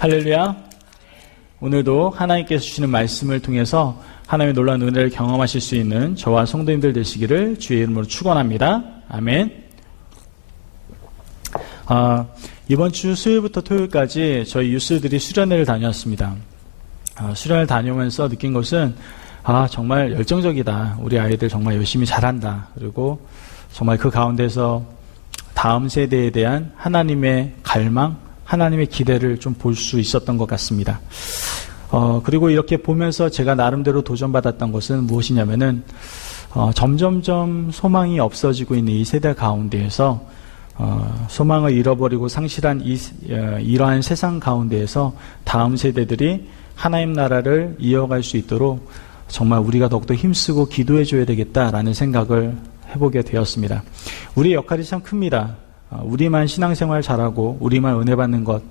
할렐루야. 오늘도 하나님께서 주시는 말씀을 통해서 하나님의 놀라운 은혜를 경험하실 수 있는 저와 성도님들 되시기를 주의 이름으로 축원합니다. 아멘. 이번 주 수요일부터 토요일까지 저희 유스들이 수련회를 다녔습니다. 수련회를 다녀오면서 느낀 것은 정말 열정적이다. 우리 아이들 정말 열심히 잘한다. 그리고 정말 그 가운데서 다음 세대에 대한 하나님의 갈망, 하나님의 기대를 좀 볼 수 있었던 것 같습니다. 그리고 이렇게 보면서 제가 나름대로 도전받았던 것은 무엇이냐면은 점점점 소망이 없어지고 있는 이 세대 가운데에서 소망을 잃어버리고 상실한 이러한 세상 가운데에서 다음 세대들이 하나님 나라를 이어갈 수 있도록 정말 우리가 더욱더 힘쓰고 기도해 줘야 되겠다라는 생각을 해보게 되었습니다. 우리의 역할이 참 큽니다. 우리만 신앙생활 잘하고 우리만 은혜 받는 것,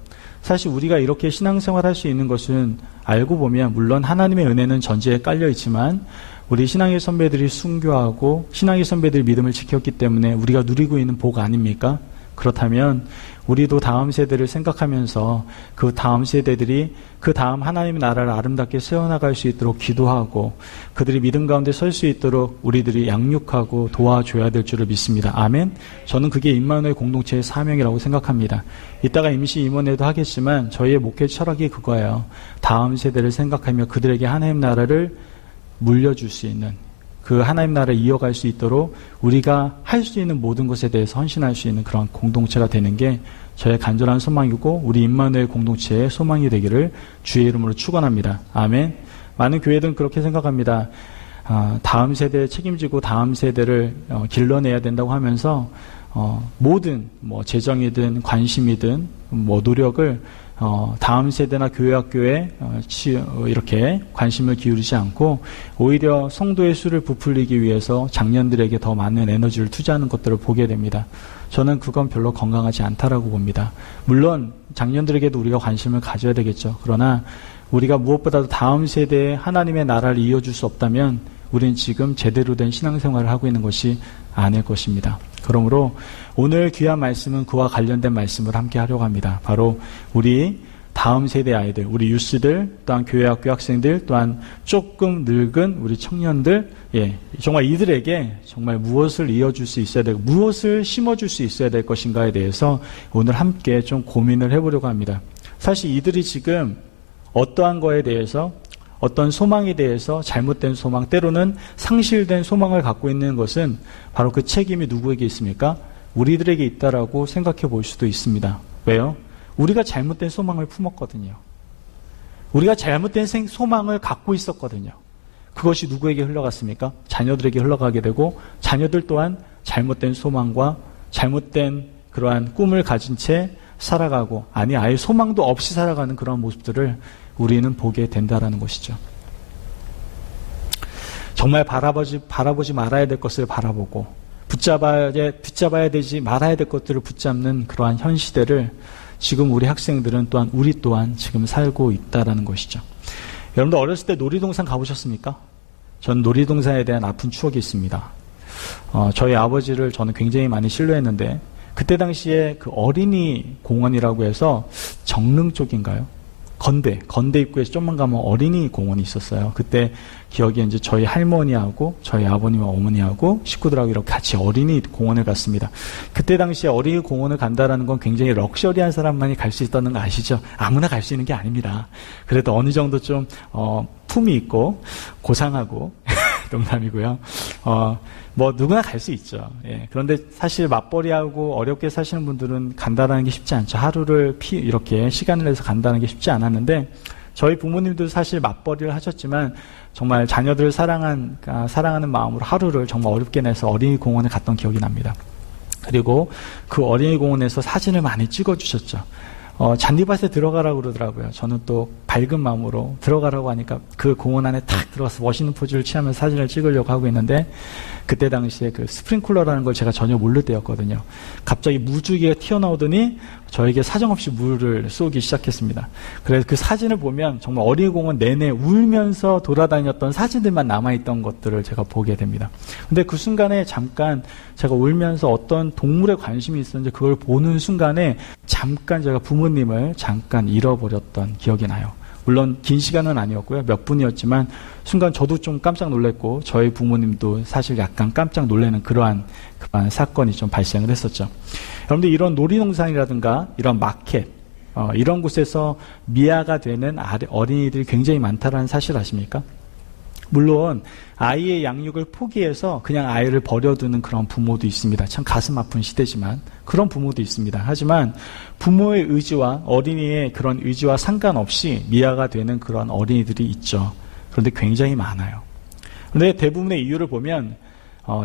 사실 우리가 이렇게 신앙생활 할 수 있는 것은 알고 보면 물론 하나님의 은혜는 전제에 깔려 있지만 우리 신앙의 선배들이 순교하고 신앙의 선배들이 믿음을 지켰기 때문에 우리가 누리고 있는 복 아닙니까? 그렇다면 우리도 다음 세대를 생각하면서 그 다음 세대들이 그 다음 하나님의 나라를 아름답게 세워나갈 수 있도록 기도하고 그들이 믿음 가운데 설 수 있도록 우리들이 양육하고 도와줘야 될 줄을 믿습니다. 아멘. 저는 그게 임마누엘 공동체의 사명이라고 생각합니다. 이따가 임시 임원회도 하겠지만 저희의 목회 철학이 그거예요. 다음 세대를 생각하며 그들에게 하나님 나라를 물려줄 수 있는, 그 하나님 나라를 이어갈 수 있도록 우리가 할 수 있는 모든 것에 대해서 헌신할 수 있는 그런 공동체가 되는 게 저의 간절한 소망이고 우리 임마누엘 공동체의 소망이 되기를 주의 이름으로 축원합니다. 아멘. 많은 교회들은 그렇게 생각합니다. 다음 세대에 책임지고 다음 세대를 길러내야 된다고 하면서 모든 재정이든 관심이든 노력을 다음 세대나 교회 학교에 이렇게 관심을 기울이지 않고 오히려 성도의 수를 부풀리기 위해서 장년들에게 더 많은 에너지를 투자하는 것들을 보게 됩니다. 저는 그건 별로 건강하지 않다라고 봅니다. 물론 장년들에게도 우리가 관심을 가져야 되겠죠. 그러나 우리가 무엇보다도 다음 세대에 하나님의 나라를 이어줄 수 없다면 우리는 지금 제대로 된 신앙생활을 하고 있는 것이 아닐 것입니다. 그러므로 오늘 귀한 말씀은 그와 관련된 말씀을 함께 하려고 합니다. 바로 우리 다음 세대 아이들, 우리 유스들, 또한 교회 학교 학생들, 또한 조금 늙은 우리 청년들, 정말 이들에게 정말 무엇을 이어줄 수 있어야 되고 무엇을 심어줄 수 있어야 될 것인가에 대해서 오늘 함께 좀 고민을 해보려고 합니다. 사실 이들이 지금 어떠한 거에 대해서 어떤 소망에 대해서 잘못된 소망, 때로는 상실된 소망을 갖고 있는 것은 바로 그 책임이 누구에게 있습니까? 우리들에게 있다라고 생각해 볼 수도 있습니다. 왜요? 우리가 잘못된 소망을 품었거든요. 우리가 잘못된 소망을 갖고 있었거든요. 그것이 누구에게 흘러갔습니까? 자녀들에게 흘러가게 되고 자녀들 또한 잘못된 소망과 잘못된 그러한 꿈을 가진 채 살아가고 아예 소망도 없이 살아가는 그런 모습들을 우리는 보게 된다라는 것이죠. 정말 바라보지 말아야 될 것을 바라보고 붙잡아야 되지 말아야 될 것들을 붙잡는 그러한 현 시대를 지금 우리 학생들은 또한 우리 또한 지금 살고 있다라는 것이죠. 여러분들 어렸을 때 놀이동산 가보셨습니까? 전 놀이동산에 대한 아픈 추억이 있습니다. 저희 아버지를 저는 굉장히 많이 신뢰했는데 그때 당시에 그 어린이 공원이라고 해서 정릉 쪽인가요? 건대 입구에서 좀만 가면 어린이 공원이 있었어요. 그때 기억에 이제 저희 할머니하고 저희 아버님과 어머니하고 식구들하고 이렇게 같이 어린이 공원을 갔습니다. 그때 당시에 어린이 공원을 간다라는 건 굉장히 럭셔리한 사람만이 갈 수 있다는 거 아시죠? 아무나 갈 수 있는 게 아닙니다. 그래도 어느 정도 좀 품이 있고 고상하고 농담이고요. 누구나 갈 수 있죠. 그런데 사실 맞벌이하고 어렵게 사시는 분들은 간다라는 게 쉽지 않죠. 하루를 이렇게 시간을 내서 간다는 게 쉽지 않았는데 저희 부모님도 사실 맞벌이를 하셨지만 정말 자녀들을 사랑하는 마음으로 하루를 정말 어렵게 내서 어린이 공원에 갔던 기억이 납니다. 그리고 그 어린이 공원에서 사진을 많이 찍어주셨죠. 잔디밭에 들어가라고 그러더라고요. 저는 또 밝은 마음으로 들어가라고 하니까 그 공원 안에 탁 들어가서 멋있는 포즈를 취하면서 사진을 찍으려고 하고 있는데 그때 당시에 그 스프링클러라는 걸 제가 전혀 모를 때였거든요. 갑자기 무지개가 튀어나오더니 저에게 사정없이 물을 쏘기 시작했습니다. 그래서 그 사진을 보면 정말 어린이공원 내내 울면서 돌아다녔던 사진들만 남아있던 것들을 제가 보게 됩니다. 근데 그 순간에 잠깐 제가 울면서 어떤 동물에 관심이 있었는지 그걸 보는 순간에 잠깐 제가 부모님을 잠깐 잃어버렸던 기억이 나요. 물론 긴 시간은 아니었고요. 몇 분이었지만 순간 저도 좀 깜짝 놀랐고 저희 부모님도 사실 약간 깜짝 놀라는 그러한 사건이 좀 발생을 했었죠. 여러분들 이런 놀이동산이라든가 이런 마켓 이런 곳에서 미아가 되는 어린이들이 굉장히 많다는 사실 아십니까? 물론 아이의 양육을 포기해서 그냥 아이를 버려두는 그런 부모도 있습니다. 참 가슴 아픈 시대지만 그런 부모도 있습니다. 하지만 부모의 의지와 어린이의 그런 의지와 상관없이 미아가 되는 그런 어린이들이 있죠. 그런데 굉장히 많아요. 그런데 대부분의 이유를 보면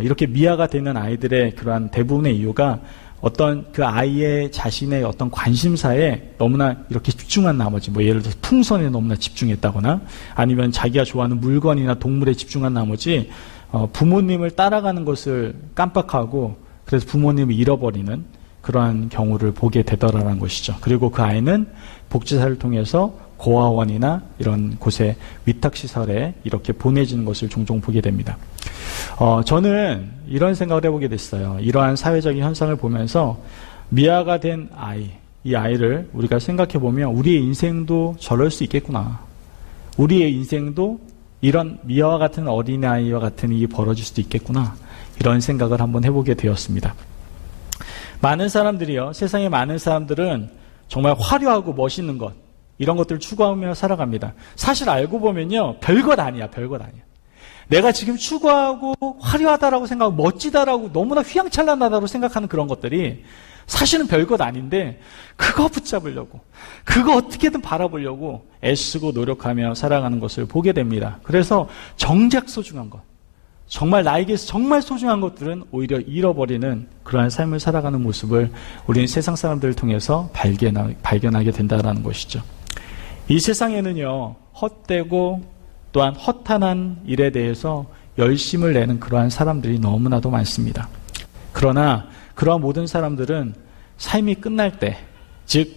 이렇게 미아가 되는 아이들의 그러한 대부분의 이유가 어떤 그 아이의 자신의 어떤 관심사에 너무나 이렇게 집중한 나머지, 예를 들어서 풍선에 너무나 집중했다거나 아니면 자기가 좋아하는 물건이나 동물에 집중한 나머지 부모님을 따라가는 것을 깜빡하고 그래서 부모님을 잃어버리는 그러한 경우를 보게 되더라는 것이죠. 그리고 그 아이는 복지사를 통해서 고아원이나 이런 곳에 위탁시설에 이렇게 보내지는 것을 종종 보게 됩니다. 저는 이런 생각을 해보게 됐어요. 이러한 사회적인 현상을 보면서 미아가 된 아이, 이 아이를 우리가 생각해 보면 우리의 인생도 저럴 수 있겠구나. 우리의 인생도 이런 미아와 같은 어린아이와 같은 일이 벌어질 수도 있겠구나. 이런 생각을 한번 해보게 되었습니다. 많은 사람들이요, 세상의 많은 사람들은 정말 화려하고 멋있는 것, 이런 것들을 추구하며 살아갑니다. 사실 알고 보면요, 별것 아니야, 별것 아니야. 내가 지금 추구하고 화려하다라고 생각하고 멋지다라고 너무나 휘황찬란하다고 생각하는 그런 것들이 사실은 별것 아닌데 그거 붙잡으려고, 그거 어떻게든 바라보려고 애쓰고 노력하며 살아가는 것을 보게 됩니다. 그래서 정작 소중한 것, 정말 나에게서 정말 소중한 것들은 오히려 잃어버리는 그러한 삶을 살아가는 모습을 우리는 세상 사람들을 통해서 발견하게 된다는 것이죠. 이 세상에는요, 헛되고 또한 허탄한 일에 대해서 열심을 내는 그러한 사람들이 너무나도 많습니다. 그러나 그러한 모든 사람들은 삶이 끝날 때, 즉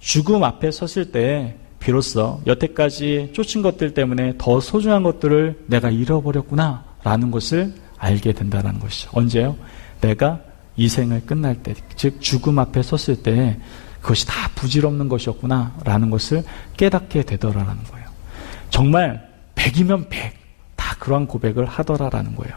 죽음 앞에 섰을 때 비로소 여태까지 쫓은 것들 때문에 더 소중한 것들을 내가 잃어버렸구나 라는 것을 알게 된다는 것이죠. 언제요? 내가 이 생을 끝날 때, 즉 죽음 앞에 섰을 때 그것이 다 부질없는 것이었구나 라는 것을 깨닫게 되더라라는 거예요. 정말 100이면 100, 다 그런 고백을 하더라라는 거예요.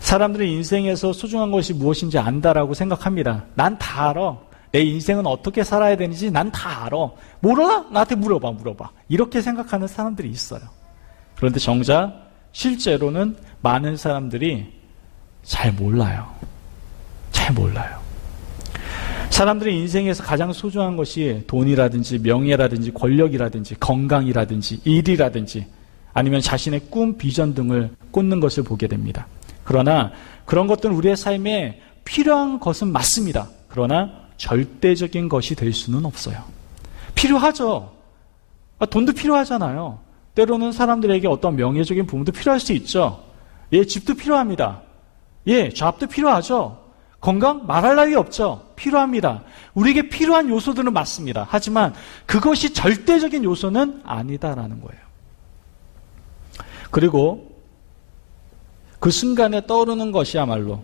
사람들은 인생에서 소중한 것이 무엇인지 안다라고 생각합니다. 난 다 알아. 내 인생은 어떻게 살아야 되는지 난 다 알아. 몰라? 나한테 물어봐. 이렇게 생각하는 사람들이 있어요. 그런데 정작 실제로는 많은 사람들이 잘 몰라요. 잘 몰라요. 사람들의 인생에서 가장 소중한 것이 돈이라든지 명예라든지 권력이라든지 건강이라든지 일이라든지 아니면 자신의 꿈, 비전 등을 꽂는 것을 보게 됩니다. 그러나 그런 것들은 우리의 삶에 필요한 것은 맞습니다. 그러나 절대적인 것이 될 수는 없어요. 필요하죠. 돈도 필요하잖아요. 때로는 사람들에게 어떤 명예적인 부분도 필요할 수 있죠. 집도 필요합니다. 잡도 필요하죠. 건강? 말할 나위 없죠. 필요합니다. 우리에게 필요한 요소들은 맞습니다. 하지만 그것이 절대적인 요소는 아니다라는 거예요. 그리고 그 순간에 떠오르는 것이야말로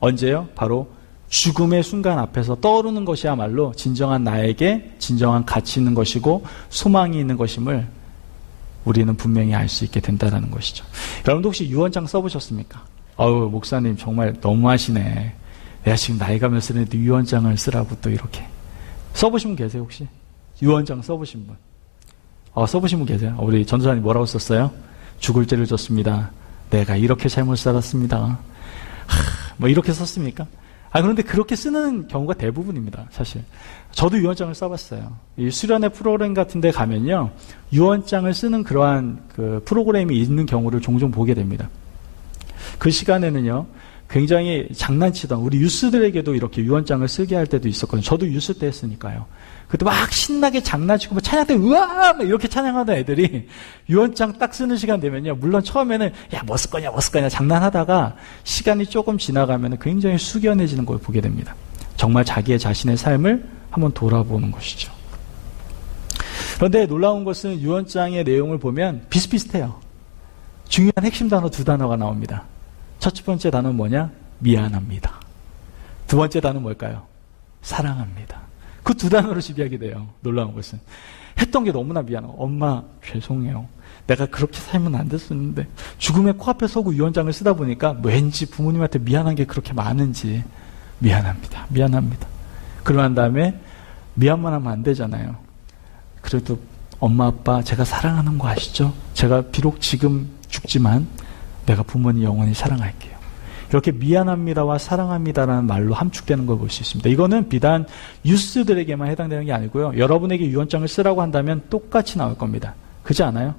언제요? 바로 죽음의 순간 앞에서 떠오르는 것이야말로 진정한 나에게 진정한 가치 있는 것이고 소망이 있는 것임을 우리는 분명히 알 수 있게 된다는 것이죠. 여러분도 혹시 유언장 써보셨습니까? 목사님 정말 너무하시네. 내가 지금 나이가 몇 살인데 유언장을 쓰라고 또 이렇게. 써보신 분 계세요 혹시? 유언장 써보신 분? 써보신 분 계세요? 우리 전도사님 뭐라고 썼어요? 죽을 죄를 졌습니다. 내가 이렇게 잘못 살았습니다. 이렇게 썼습니까? 그런데 그렇게 쓰는 경우가 대부분입니다, 사실. 저도 유언장을 써봤어요. 이 수련회 프로그램 같은 데 가면요, 유언장을 쓰는 그러한 그 프로그램이 있는 경우를 종종 보게 됩니다. 그 시간에는요, 굉장히 장난치던 우리 유스들에게도 이렇게 유언장을 쓰게 할 때도 있었거든요. 저도 유스 때 했으니까요. 그때 막 신나게 장난치고 찬양 때 우와 이렇게 찬양하던 애들이 유언장 딱 쓰는 시간 되면요, 물론 처음에는 뭐 쓸 거냐 장난하다가 시간이 조금 지나가면 굉장히 숙연해지는 걸 보게 됩니다. 정말 자기의 자신의 삶을 한번 돌아보는 것이죠. 그런데 놀라운 것은 유언장의 내용을 보면 비슷비슷해요. 중요한 핵심 단어 2단어가 나옵니다. 첫 번째 단어는 뭐냐? 미안합니다. 두 번째 단어는 뭘까요? 사랑합니다. 그 두 단어로 지배하게 돼요. 놀라운 것은. 했던 게 너무나 미안하고, 엄마 죄송해요. 내가 그렇게 살면 안 됐었는데 죽음의 코앞에 서고 유언장을 쓰다 보니까 왠지 부모님한테 미안한 게 그렇게 많은지 미안합니다. 그러고 난 다음에 미안만 하면 안 되잖아요. 그래도 엄마 아빠 제가 사랑하는 거 아시죠? 제가 비록 지금 죽지만 내가 부모님 영원히 사랑할게요. 이렇게 미안합니다와 사랑합니다라는 말로 함축되는 걸 볼 수 있습니다. 이거는 비단 유스들에게만 해당되는 게 아니고요. 여러분에게 유언장을 쓰라고 한다면 똑같이 나올 겁니다. 그렇지 않아요?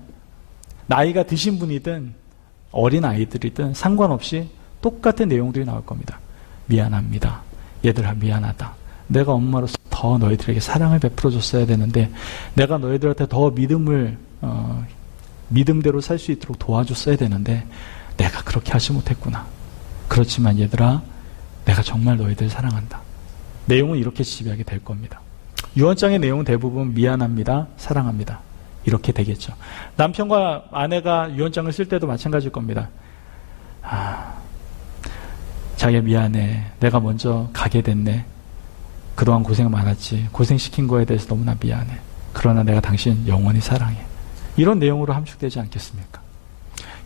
나이가 드신 분이든 어린 아이들이든 상관없이 똑같은 내용들이 나올 겁니다. 미안합니다. 얘들아 미안하다. 내가 엄마로서 더 너희들에게 사랑을 베풀어줬어야 되는데 내가 너희들한테 더 믿음대로 살 수 있도록 도와줬어야 되는데 내가 그렇게 하지 못했구나. 그렇지만 얘들아 내가 정말 너희들 사랑한다. 내용은 이렇게 지배하게 될 겁니다. 유언장의 내용은 대부분 미안합니다. 사랑합니다. 이렇게 되겠죠. 남편과 아내가 유언장을 쓸 때도 마찬가지일 겁니다. 자기야 미안해. 내가 먼저 가게 됐네. 그동안 고생 많았지. 고생시킨 거에 대해서 너무나 미안해. 그러나 내가 당신 영원히 사랑해. 이런 내용으로 함축되지 않겠습니까?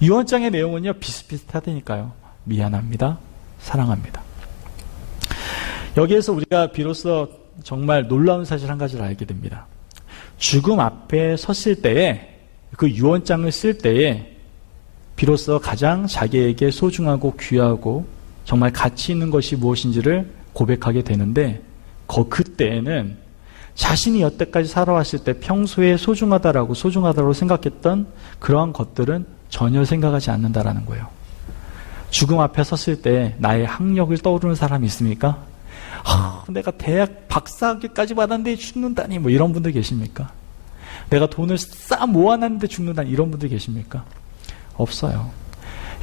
유언장의 내용은요 비슷비슷하다니까요. 미안합니다. 사랑합니다. 여기에서 우리가 비로소 정말 놀라운 사실 한 가지를 알게 됩니다. 죽음 앞에 섰을 때에 그 유언장을 쓸 때에 비로소 가장 자기에게 소중하고 귀하고 정말 가치 있는 것이 무엇인지를 고백하게 되는데 그때에는 자신이 여태까지 살아왔을 때 평소에 소중하다고 생각했던 그러한 것들은 전혀 생각하지 않는다라는 거예요. 죽음 앞에 섰을 때 나의 학력을 떠오르는 사람이 있습니까? 내가 대학 박사학위까지 받았는데 죽는다니 뭐 이런 분들 계십니까? 내가 돈을 싸 모아놨는데 죽는다니 이런 분들 계십니까? 없어요.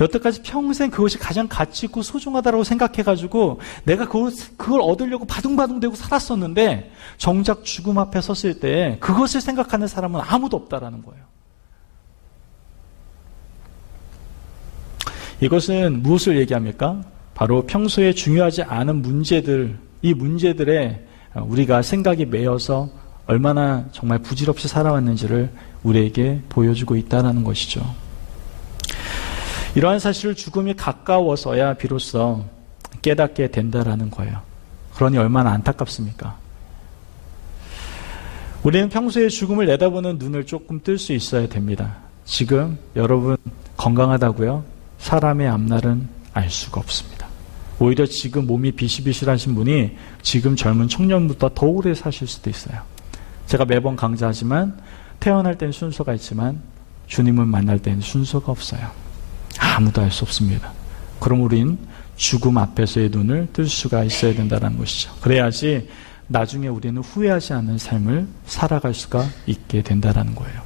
여태까지 평생 그것이 가장 가치 있고 소중하다고 생각해가지고 내가 그걸 얻으려고 바둥바둥대고 살았었는데 정작 죽음 앞에 섰을 때 그것을 생각하는 사람은 아무도 없다라는 거예요. 이것은 무엇을 얘기합니까? 바로 평소에 중요하지 않은 문제들, 이 문제들에 우리가 생각이 매여서 얼마나 정말 부질없이 살아왔는지를 우리에게 보여주고 있다는 것이죠. 이러한 사실을 죽음이 가까워서야 비로소 깨닫게 된다라는 거예요. 그러니 얼마나 안타깝습니까? 우리는 평소에 죽음을 내다보는 눈을 조금 뜰 수 있어야 됩니다. 지금 여러분 건강하다고요? 사람의 앞날은 알 수가 없습니다. 오히려 지금 몸이 비실비실하신 분이 지금 젊은 청년보다 더 오래 사실 수도 있어요. 제가 매번 강조하지만 태어날 땐 순서가 있지만 주님을 만날 때는 순서가 없어요. 아무도 알 수 없습니다. 그럼 우린 죽음 앞에서의 눈을 뜰 수가 있어야 된다는 것이죠. 그래야지 나중에 우리는 후회하지 않는 삶을 살아갈 수가 있게 된다는 거예요.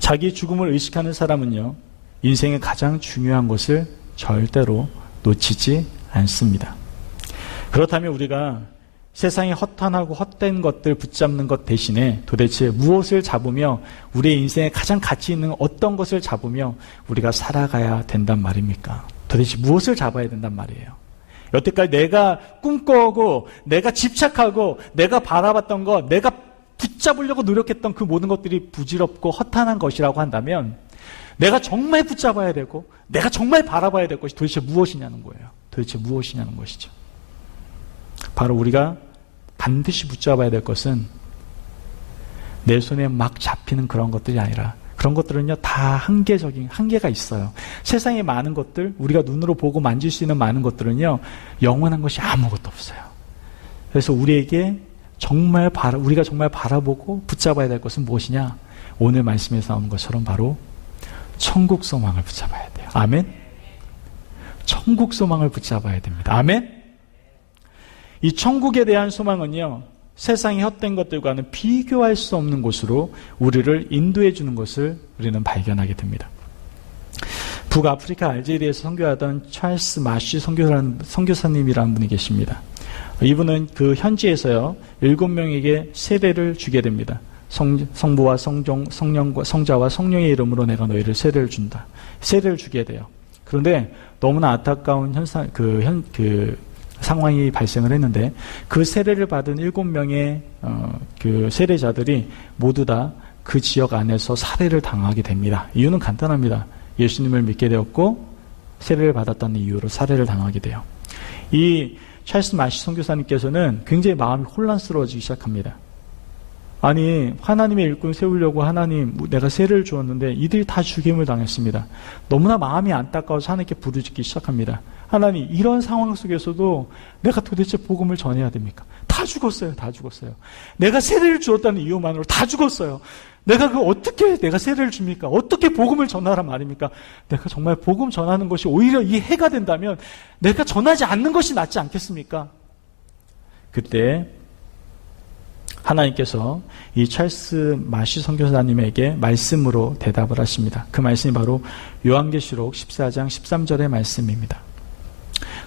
자기 죽음을 의식하는 사람은요, 인생의 가장 중요한 것을 절대로 놓치지 않습니다. 그렇다면 우리가 세상의 허탄하고 헛된 것들 붙잡는 것 대신에 도대체 무엇을 잡으며 우리의 인생에 가장 가치 있는 어떤 것을 잡으며 우리가 살아가야 된단 말입니까? 도대체 무엇을 잡아야 된단 말이에요? 여태까지 내가 꿈꿔오고 내가 집착하고 내가 바라봤던 것, 내가 붙잡으려고 노력했던 그 모든 것들이 부질없고 허탄한 것이라고 한다면 내가 정말 붙잡아야 되고 내가 정말 바라봐야 될 것이 도대체 무엇이냐는 거예요. 도대체 무엇이냐는 것이죠. 바로 우리가 반드시 붙잡아야 될 것은 내 손에 막 잡히는 그런 것들이 아니라 그런 것들은요 다 한계가 있어요. 세상의 많은 것들, 우리가 눈으로 보고 만질 수 있는 많은 것들은요 영원한 것이 아무것도 없어요. 그래서 우리가 정말 바라보고 붙잡아야 될 것은 무엇이냐? 오늘 말씀에서 나오는 것처럼 바로 천국 소망을 붙잡아야 돼요. 아멘? 천국 소망을 붙잡아야 됩니다. 아멘? 이 천국에 대한 소망은요, 세상의 헛된 것들과는 비교할 수 없는 곳으로 우리를 인도해 주는 것을 우리는 발견하게 됩니다. 북아프리카 알제리에서 선교하던 찰스 마쉬 선교사님이라는 분이 계십니다. 이분은 그 현지에서요, 7명에게 세례를 주게 됩니다. 성부와 성자와 성령의 이름으로 내가 너희를 세례를 준다. 세례를 주게 돼요. 그런데 너무나 안타까운 상황이 발생을 했는데 그 세례를 받은 7명의 그 세례자들이 모두 다 그 지역 안에서 살해를 당하게 됩니다. 이유는 간단합니다. 예수님을 믿게 되었고 세례를 받았다는 이유로 살해를 당하게 돼요. 이 찰스 마시 선교사님께서는 굉장히 마음이 혼란스러워지기 시작합니다. 아니, 하나님의 일꾼 세우려고 하나님, 내가 세례를 주었는데 이들이 다 죽임을 당했습니다. 너무나 마음이 안타까워서 하나님께 부르짖기 시작합니다. 하나님, 이런 상황 속에서도 내가 도대체 복음을 전해야 됩니까? 다 죽었어요. 다 죽었어요. 내가 세례를 주었다는 이유만으로 다 죽었어요. 내가 어떻게 내가 세례를 줍니까? 어떻게 복음을 전하란 말입니까? 내가 정말 복음 전하는 것이 오히려 이 해가 된다면 내가 전하지 않는 것이 낫지 않겠습니까? 그때 하나님께서 이 찰스 마시 선교사님에게 말씀으로 대답을 하십니다. 그 말씀이 바로 요한계시록 14장 13절의 말씀입니다.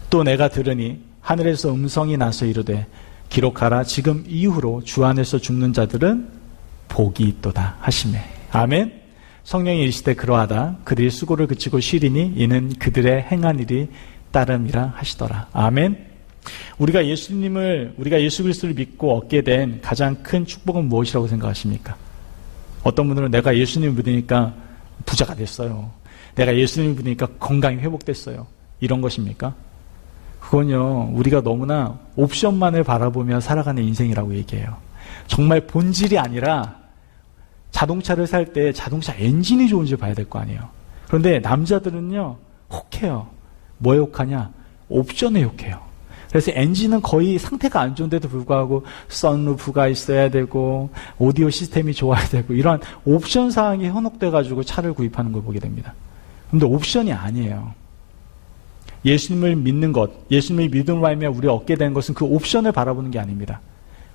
또 내가 들으니 하늘에서 음성이 나서 이르되 기록하라. 지금 이후로 주 안에서 죽는 자들은 복이 있도다 하시매. 아멘. 성령이 이르시되 그러하다. 그들이 수고를 그치고 쉬리니 이는 그들의 행한 일이 따름이라 하시더라. 아멘. 우리가 예수 그리스도를 믿고 얻게 된 가장 큰 축복은 무엇이라고 생각하십니까? 어떤 분들은 내가 예수님을 믿으니까 부자가 됐어요. 내가 예수님을 믿으니까 건강이 회복됐어요. 이런 것입니까? 그건요, 우리가 너무나 옵션만을 바라보며 살아가는 인생이라고 얘기해요. 정말 본질이 아니라 자동차를 살 때 자동차 엔진이 좋은지 봐야 될 거 아니에요. 그런데 남자들은요, 혹해요. 뭐에 혹하냐? 옵션에 혹해요. 그래서 엔진은 거의 상태가 안 좋은데도 불구하고 선루프가 있어야 되고 오디오 시스템이 좋아야 되고 이런 옵션 사항이 현혹돼가지고 차를 구입하는 걸 보게 됩니다. 그런데 옵션이 아니에요. 예수님을 믿는 것, 예수님을 믿음으로 말미암아 우리가 얻게 된 것은 그 옵션을 바라보는 게 아닙니다.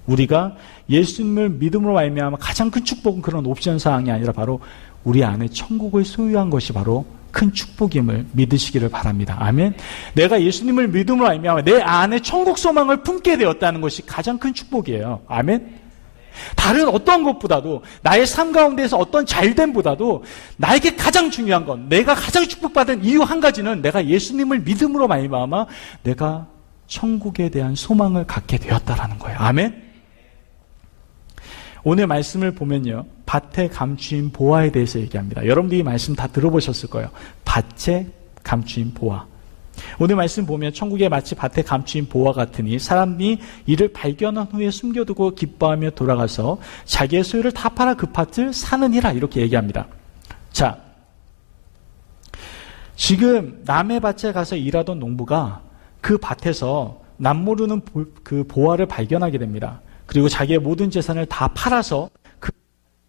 우리가 예수님을 믿음으로 말미암아 가장 큰 축복은 그런 옵션 사항이 아니라 바로 우리 안에 천국을 소유한 것이 바로 큰 축복임을 믿으시기를 바랍니다. 아멘. 내가 예수님을 믿음으로 말미암아 내 안에 천국 소망을 품게 되었다는 것이 가장 큰 축복이에요. 아멘. 다른 어떤 것보다도 나의 삶 가운데서 어떤 잘됨보다도 나에게 가장 중요한 건 내가 가장 축복받은 이유 한 가지는 내가 예수님을 믿음으로 말미암아 내가 천국에 대한 소망을 갖게 되었다라는 거예요. 아멘. 오늘 말씀을 보면요, 밭에 감추인 보화에 대해서 얘기합니다. 여러분들이 이 말씀 다 들어보셨을 거예요. 밭에 감추인 보화. 오늘 말씀 보면 천국에 마치 밭에 감추인 보화 같으니 사람이 이를 발견한 후에 숨겨두고 기뻐하며 돌아가서 자기의 소유를 다 팔아 그 밭을 사느니라 이렇게 얘기합니다. 자, 지금 남의 밭에 가서 일하던 농부가 그 밭에서 남모르는 그 보화를 발견하게 됩니다. 그리고 자기의 모든 재산을 다 팔아서 그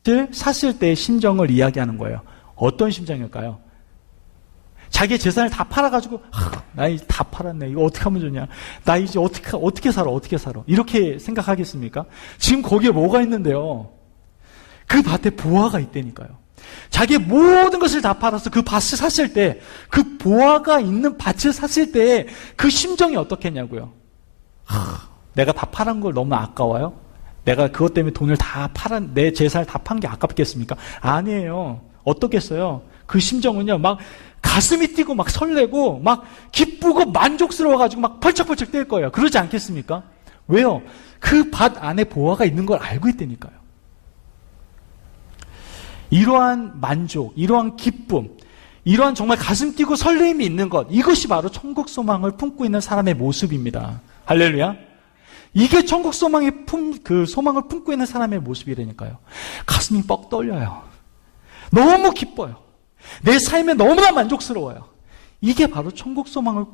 밭을 샀을 때의 심정을 이야기하는 거예요. 어떤 심정일까요? 자기의 재산을 다 팔아가지고 나 이제 다 팔았네. 이거 어떻게 하면 좋냐? 나 이제 어떻게 살아? 이렇게 생각하겠습니까? 지금 거기에 뭐가 있는데요? 그 밭에 보화가 있다니까요. 자기의 모든 것을 다 팔아서 그 밭을 샀을 때, 그 보화가 있는 밭을 샀을 때 그 심정이 어떻겠냐고요? 내가 다 팔은 걸 너무 아까워요? 내가 그것 때문에 돈을 다 내 재산을 다 판 게 아깝겠습니까? 아니에요. 어떻겠어요? 그 심정은요, 막 가슴이 뛰고 막 설레고 막 기쁘고 만족스러워가지고 막 펄쩍펄쩍 뛸 거예요. 그러지 않겠습니까? 왜요? 그 밭 안에 보화가 있는 걸 알고 있다니까요. 이러한 만족, 이러한 기쁨, 이러한 정말 가슴 뛰고 설레임이 있는 것, 이것이 바로 천국 소망을 품고 있는 사람의 모습입니다. 할렐루야. 이게 천국 소망의 그 소망을 품고 있는 사람의 모습이라니까요. 가슴이 뻑 떨려요. 너무 기뻐요. 내 삶에 너무나 만족스러워요. 이게 바로 천국 소망을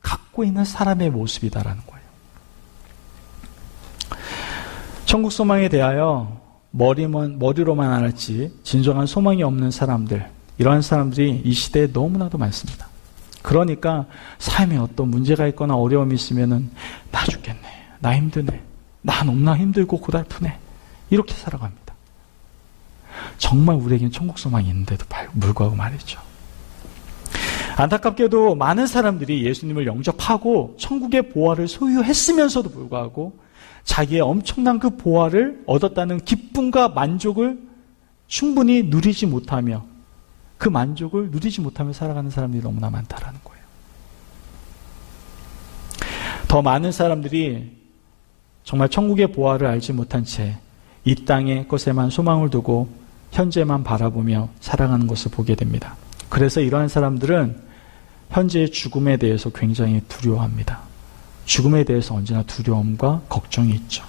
갖고 있는 사람의 모습이다라는 거예요. 천국 소망에 대하여 머리로만 알았지 진정한 소망이 없는 사람들, 이러한 사람들이 이 시대에 너무나도 많습니다. 그러니까 삶에 어떤 문제가 있거나 어려움이 있으면은 나 죽겠네, 나 힘드네, 나 너무나 힘들고 고달프네, 이렇게 살아갑니다. 정말 우리에게는 천국 소망이 있는데도 불구하고 말이죠. 안타깝게도 많은 사람들이 예수님을 영접하고 천국의 보화를 소유했으면서도 불구하고 자기의 엄청난 그 보화를 얻었다는 기쁨과 만족을 충분히 누리지 못하며 그 만족을 누리지 못하며 살아가는 사람들이 너무나 많다라는 거예요. 더 많은 사람들이 정말 천국의 보화를 알지 못한 채 이 땅의 것에만 소망을 두고 현재만 바라보며 살아가는 것을 보게 됩니다. 그래서 이러한 사람들은 현재의 죽음에 대해서 굉장히 두려워합니다. 죽음에 대해서 언제나 두려움과 걱정이 있죠.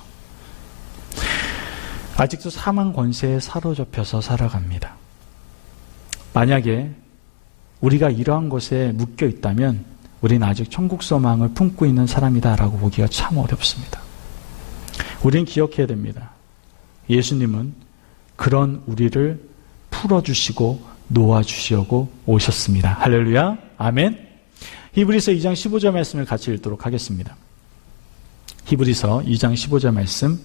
아직도 사망 권세에 사로잡혀서 살아갑니다. 만약에 우리가 이러한 것에 묶여 있다면 우리는 아직 천국 소망을 품고 있는 사람이다라고 보기가 참 어렵습니다. 우리는 기억해야 됩니다. 예수님은 그런 우리를 풀어주시고 놓아주시려고 오셨습니다. 할렐루야, 아멘. 히브리서 2장 15절 말씀을 같이 읽도록 하겠습니다. 히브리서 2장 15절 말씀,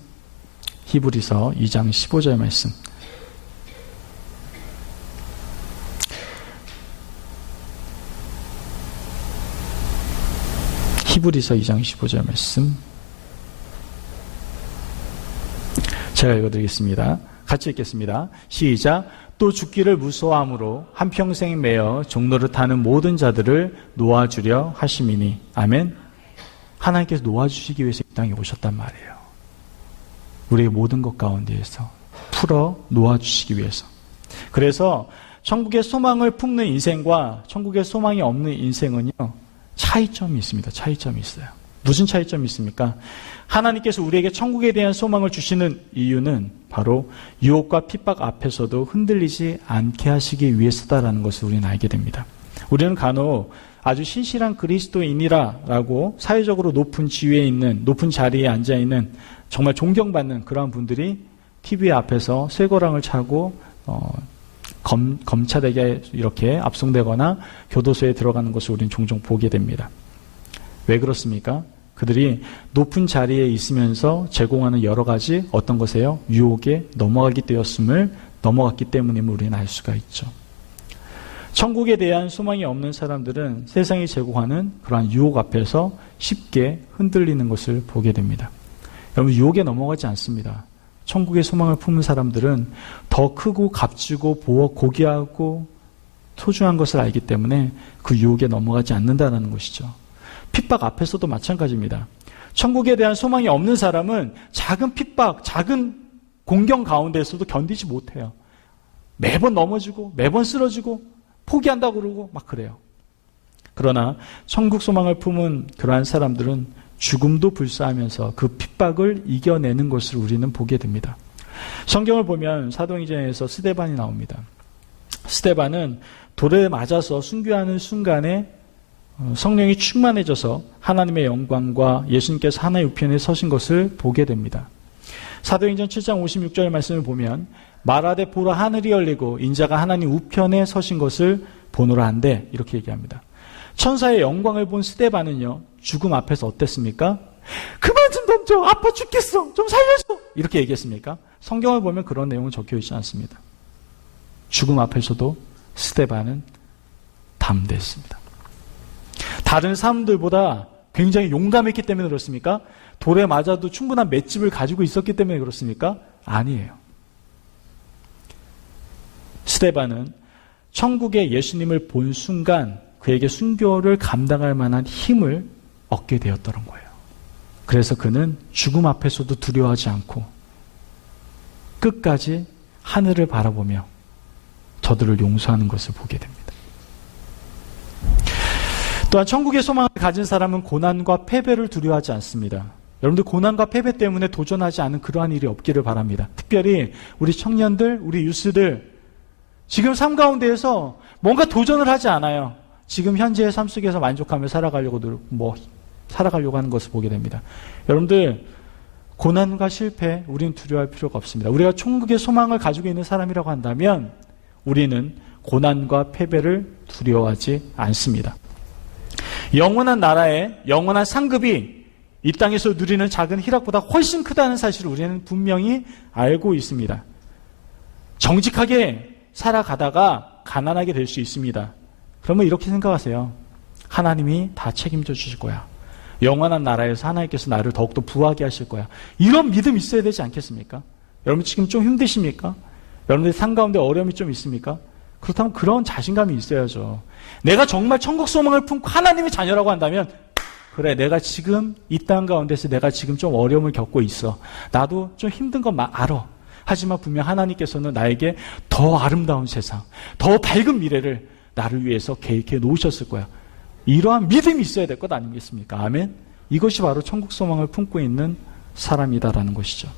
히브리서 2장 15절 말씀. 히브리서 2장 15절 말씀. 제가 읽어드리겠습니다. 같이 읽겠습니다. 시작. 또 죽기를 무서워함으로 한평생 매어 종노릇하는 모든 자들을 놓아주려 하심이니. 아멘. 하나님께서 놓아주시기 위해서 이 땅에 오셨단 말이에요. 우리의 모든 것 가운데에서 풀어 놓아주시기 위해서. 그래서 천국의 소망을 품는 인생과 천국의 소망이 없는 인생은요, 차이점이 있습니다. 차이점이 있어요. 무슨 차이점이 있습니까? 하나님께서 우리에게 천국에 대한 소망을 주시는 이유는 바로 유혹과 핍박 앞에서도 흔들리지 않게 하시기 위해서다라는 것을 우리는 알게 됩니다. 우리는 간혹 아주 신실한 그리스도인이라고 사회적으로 높은 지위에 있는, 높은 자리에 앉아있는 정말 존경받는 그러한 분들이 TV 앞에서 쇠고랑을 차고 검찰에게 이렇게 압송되거나 교도소에 들어가는 것을 우리는 종종 보게 됩니다. 왜 그렇습니까? 그들이 높은 자리에 있으면서 제공하는 여러 가지 어떤 것에요? 유혹에 넘어갔기 때문임을 우리는 알 수가 있죠. 천국에 대한 소망이 없는 사람들은 세상이 제공하는 그러한 유혹 앞에서 쉽게 흔들리는 것을 보게 됩니다. 여러분, 유혹에 넘어가지 않습니다. 천국의 소망을 품은 사람들은 더 크고 값지고 고귀하고 소중한 것을 알기 때문에 그 유혹에 넘어가지 않는다는 것이죠. 핍박 앞에서도 마찬가지입니다. 천국에 대한 소망이 없는 사람은 작은 핍박, 작은 공경 가운데서도 견디지 못해요. 매번 넘어지고 매번 쓰러지고 포기한다고 그러고 막 그래요. 그러나 천국 소망을 품은 그러한 사람들은 죽음도 불사하면서 그 핍박을 이겨내는 것을 우리는 보게 됩니다. 성경을 보면 사도행전에서 스데반이 나옵니다. 스데반은 돌에 맞아서 순교하는 순간에 성령이 충만해져서 하나님의 영광과 예수님께서 하나의 우편에 서신 것을 보게 됩니다. 사도행전 7장 56절 말씀을 보면 말하되 보라 하늘이 열리고 인자가 하나님 우편에 서신 것을 보노라 한데 이렇게 얘기합니다. 천사의 영광을 본 스데반은요, 죽음 앞에서 어땠습니까? 그만 좀 던져, 아파 죽겠어, 좀 살려줘, 이렇게 얘기했습니까? 성경을 보면 그런 내용은 적혀 있지 않습니다. 죽음 앞에서도 스데반은 담대했습니다. 다른 사람들보다 굉장히 용감했기 때문에 그렇습니까? 돌에 맞아도 충분한 맷집을 가지고 있었기 때문에 그렇습니까? 아니에요. 스데반은 천국의 예수님을 본 순간 그에게 순교를 감당할 만한 힘을 얻게 되었던 거예요. 그래서 그는 죽음 앞에서도 두려워하지 않고 끝까지 하늘을 바라보며 저들을 용서하는 것을 보게 됩니다. 또한 천국의 소망을 가진 사람은 고난과 패배를 두려워하지 않습니다. 여러분들 고난과 패배 때문에 도전하지 않은 그러한 일이 없기를 바랍니다. 특별히 우리 청년들, 우리 유스들 지금 삶 가운데에서 뭔가 도전을 하지 않아요. 지금 현재의 삶 속에서 만족하며 살아가려고 하는 것을 보게 됩니다. 여러분들 고난과 실패 우리는 두려워할 필요가 없습니다. 우리가 천국의 소망을 가지고 있는 사람이라고 한다면 우리는 고난과 패배를 두려워하지 않습니다. 영원한 나라의 영원한 상급이 이 땅에서 누리는 작은 희락보다 훨씬 크다는 사실을 우리는 분명히 알고 있습니다. 정직하게 살아가다가 가난하게 될 수 있습니다. 그러면 이렇게 생각하세요. 하나님이 다 책임져 주실 거야. 영원한 나라에서 하나님께서 나를 더욱더 부하게 하실 거야. 이런 믿음이 있어야 되지 않겠습니까? 여러분 지금 좀 힘드십니까? 여러분들 삶 가운데 어려움이 좀 있습니까? 그렇다면 그런 자신감이 있어야죠. 내가 정말 천국 소망을 품고 하나님의 자녀라고 한다면 그래, 내가 지금 이 땅 가운데서 내가 지금 좀 어려움을 겪고 있어. 나도 좀 힘든 건 알아. 하지만 분명 하나님께서는 나에게 더 아름다운 세상, 더 밝은 미래를 나를 위해서 계획해 놓으셨을 거야. 이러한 믿음이 있어야 될 것 아니겠습니까? 아멘? 이것이 바로 천국 소망을 품고 있는 사람이다라는 것이죠.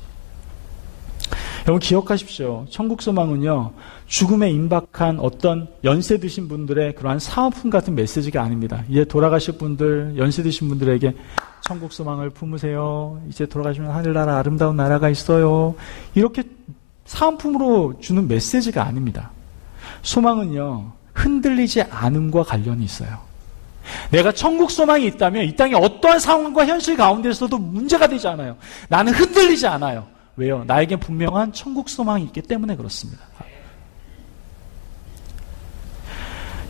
여러분 기억하십시오. 천국 소망은요, 죽음에 임박한 어떤 연세 드신 분들의 그러한 사은품 같은 메시지가 아닙니다. 이제 돌아가실 분들, 연세 드신 분들에게 천국 소망을 품으세요. 이제 돌아가시면 하늘나라 아름다운 나라가 있어요. 이렇게 사은품으로 주는 메시지가 아닙니다. 소망은요, 흔들리지 않음과 관련이 있어요. 내가 천국 소망이 있다면 이 땅의 어떠한 상황과 현실 가운데서도 문제가 되지 않아요. 나는 흔들리지 않아요. 왜요? 나에겐 분명한 천국 소망이 있기 때문에 그렇습니다.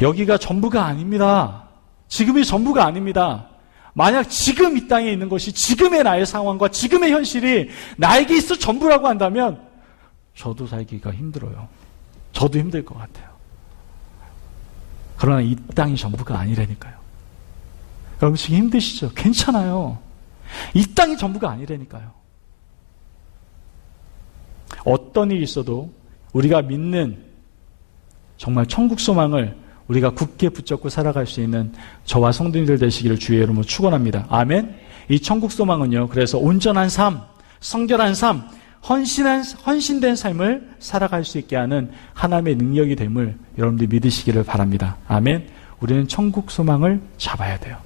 여기가 전부가 아닙니다. 지금이 전부가 아닙니다. 만약 지금 이 땅에 있는 것이 지금의 나의 상황과 지금의 현실이 나에게 있어 전부라고 한다면 저도 살기가 힘들어요. 저도 힘들 것 같아요. 그러나 이 땅이 전부가 아니라니까요. 여러분 지금 힘드시죠? 괜찮아요. 이 땅이 전부가 아니라니까요. 어떤 일이 있어도 우리가 믿는 정말 천국 소망을 우리가 굳게 붙잡고 살아갈 수 있는 저와 성도님들 되시기를 주의 이름으로 축원합니다. 아멘. 이 천국 소망은요, 그래서 온전한 삶, 성결한 삶, 헌신된 삶을 살아갈 수 있게 하는 하나님의 능력이 됨을 여러분들이 믿으시기를 바랍니다. 아멘. 우리는 천국 소망을 잡아야 돼요.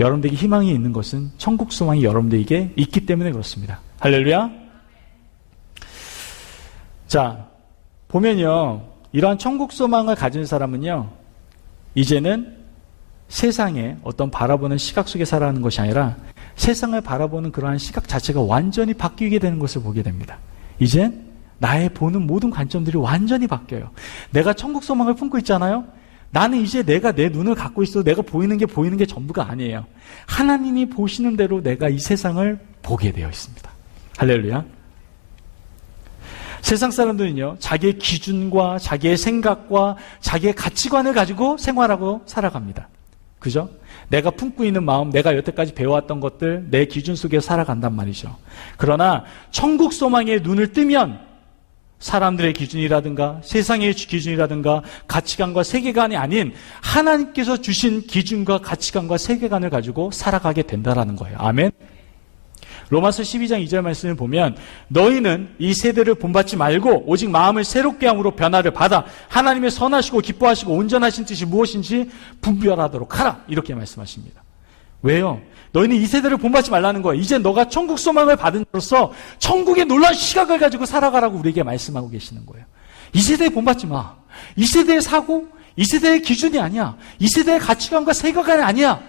여러분들에게 희망이 있는 것은 천국 소망이 여러분들에게 있기 때문에 그렇습니다. 할렐루야. 자, 보면요, 이러한 천국 소망을 가진 사람은요, 이제는 세상에 어떤 바라보는 시각 속에 살아가는 것이 아니라 세상을 바라보는 그러한 시각 자체가 완전히 바뀌게 되는 것을 보게 됩니다. 이젠 나의 보는 모든 관점들이 완전히 바뀌어요. 내가 천국 소망을 품고 있잖아요. 나는 이제 내가 내 눈을 갖고 있어도 내가 보이는 게 전부가 아니에요. 하나님이 보시는 대로 내가 이 세상을 보게 되어 있습니다. 할렐루야. 세상 사람들은요, 자기의 기준과 자기의 생각과 자기의 가치관을 가지고 생활하고 살아갑니다. 그죠? 내가 품고 있는 마음, 내가 여태까지 배워왔던 것들, 내 기준 속에 살아간단 말이죠. 그러나 천국 소망에 눈을 뜨면 사람들의 기준이라든가 세상의 기준이라든가 가치관과 세계관이 아닌 하나님께서 주신 기준과 가치관과 세계관을 가지고 살아가게 된다라는 거예요. 아멘. 로마서 12장 2절 말씀을 보면 너희는 이 세대를 본받지 말고 오직 마음을 새롭게 함으로 변화를 받아 하나님의 선하시고 기뻐하시고 온전하신 뜻이 무엇인지 분별하도록 하라. 이렇게 말씀하십니다. 왜요? 너희는 이 세대를 본받지 말라는 거예요. 이제 너가 천국 소망을 받은 자로서 천국의 놀라운 시각을 가지고 살아가라고 우리에게 말씀하고 계시는 거예요. 이 세대에 본받지 마. 이 세대의 사고, 이 세대의 기준이 아니야. 이 세대의 가치관과 세계관이 아니야.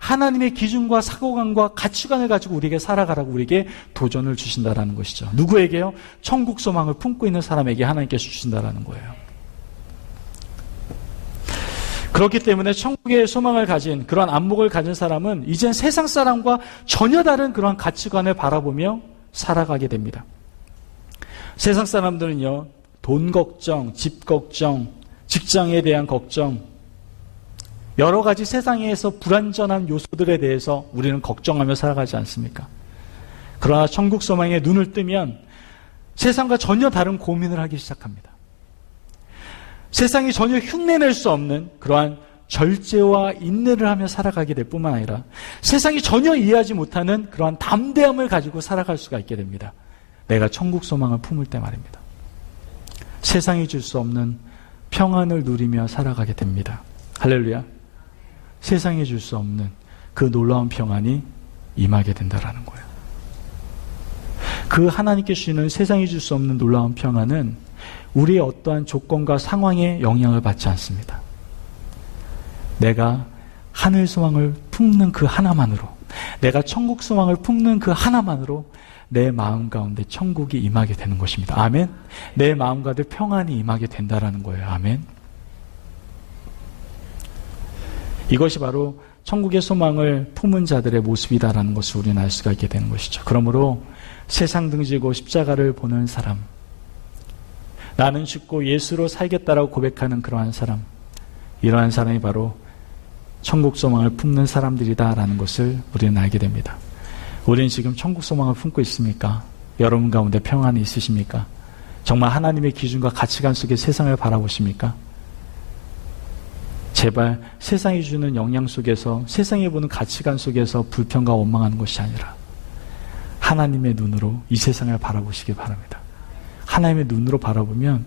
하나님의 기준과 사고관과 가치관을 가지고 우리에게 살아가라고 우리에게 도전을 주신다라는 것이죠. 누구에게요? 천국 소망을 품고 있는 사람에게 하나님께서 주신다라는 거예요. 그렇기 때문에 천국의 소망을 가진 그러한 안목을 가진 사람은 이젠 세상 사람과 전혀 다른 그러한 가치관을 바라보며 살아가게 됩니다. 세상 사람들은요, 돈 걱정, 집 걱정, 직장에 대한 걱정, 여러 가지 세상에서 불완전한 요소들에 대해서 우리는 걱정하며 살아가지 않습니까? 그러나 천국 소망에 눈을 뜨면 세상과 전혀 다른 고민을 하기 시작합니다. 세상이 전혀 흉내낼 수 없는 그러한 절제와 인내를 하며 살아가게 될 뿐만 아니라 세상이 전혀 이해하지 못하는 그러한 담대함을 가지고 살아갈 수가 있게 됩니다. 내가 천국 소망을 품을 때 말입니다. 세상이 줄 수 없는 평안을 누리며 살아가게 됩니다. 할렐루야. 세상에 줄 수 없는 그 놀라운 평안이 임하게 된다라는 거예요. 그 하나님께 주시는 세상이 줄 수 없는 놀라운 평안은 우리의 어떠한 조건과 상황에 영향을 받지 않습니다. 내가 하늘 소망을 품는 그 하나만으로, 내가 천국 소망을 품는 그 하나만으로 내 마음 가운데 천국이 임하게 되는 것입니다. 아멘. 내 마음 가운데 평안이 임하게 된다라는 거예요. 아멘. 이것이 바로 천국의 소망을 품은 자들의 모습이다라는 것을 우리는 알 수가 있게 되는 것이죠. 그러므로 세상 등지고 십자가를 보는 사람, 나는 죽고 예수로 살겠다라고 고백하는 그러한 사람, 이러한 사람이 바로 천국 소망을 품는 사람들이다라는 것을 우리는 알게 됩니다. 우리는 지금 천국 소망을 품고 있습니까? 여러분 가운데 평안이 있으십니까? 정말 하나님의 기준과 가치관 속에 세상을 바라보십니까? 제발 세상이 주는 영향 속에서, 세상이 보는 가치관 속에서 불평과 원망하는 것이 아니라 하나님의 눈으로 이 세상을 바라보시기 바랍니다. 하나님의 눈으로 바라보면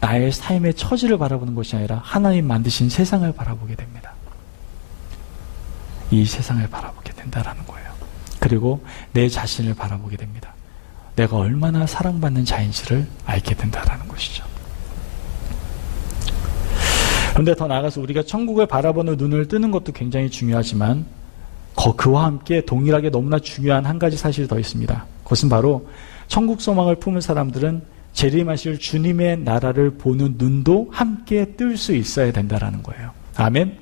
나의 삶의 처지를 바라보는 것이 아니라 하나님 만드신 세상을 바라보게 됩니다. 이 세상을 바라보게 된다라는 거예요. 그리고 내 자신을 바라보게 됩니다. 내가 얼마나 사랑받는 자인지를 알게 된다라는 것이죠. 그런데 더 나아가서 우리가 천국을 바라보는 눈을 뜨는 것도 굉장히 중요하지만 그와 함께 동일하게 너무나 중요한 한 가지 사실이 더 있습니다. 그것은 바로 천국 소망을 품은 사람들은 재림하실 주님의 나라를 보는 눈도 함께 뜰 수 있어야 된다는 거예요. 아멘.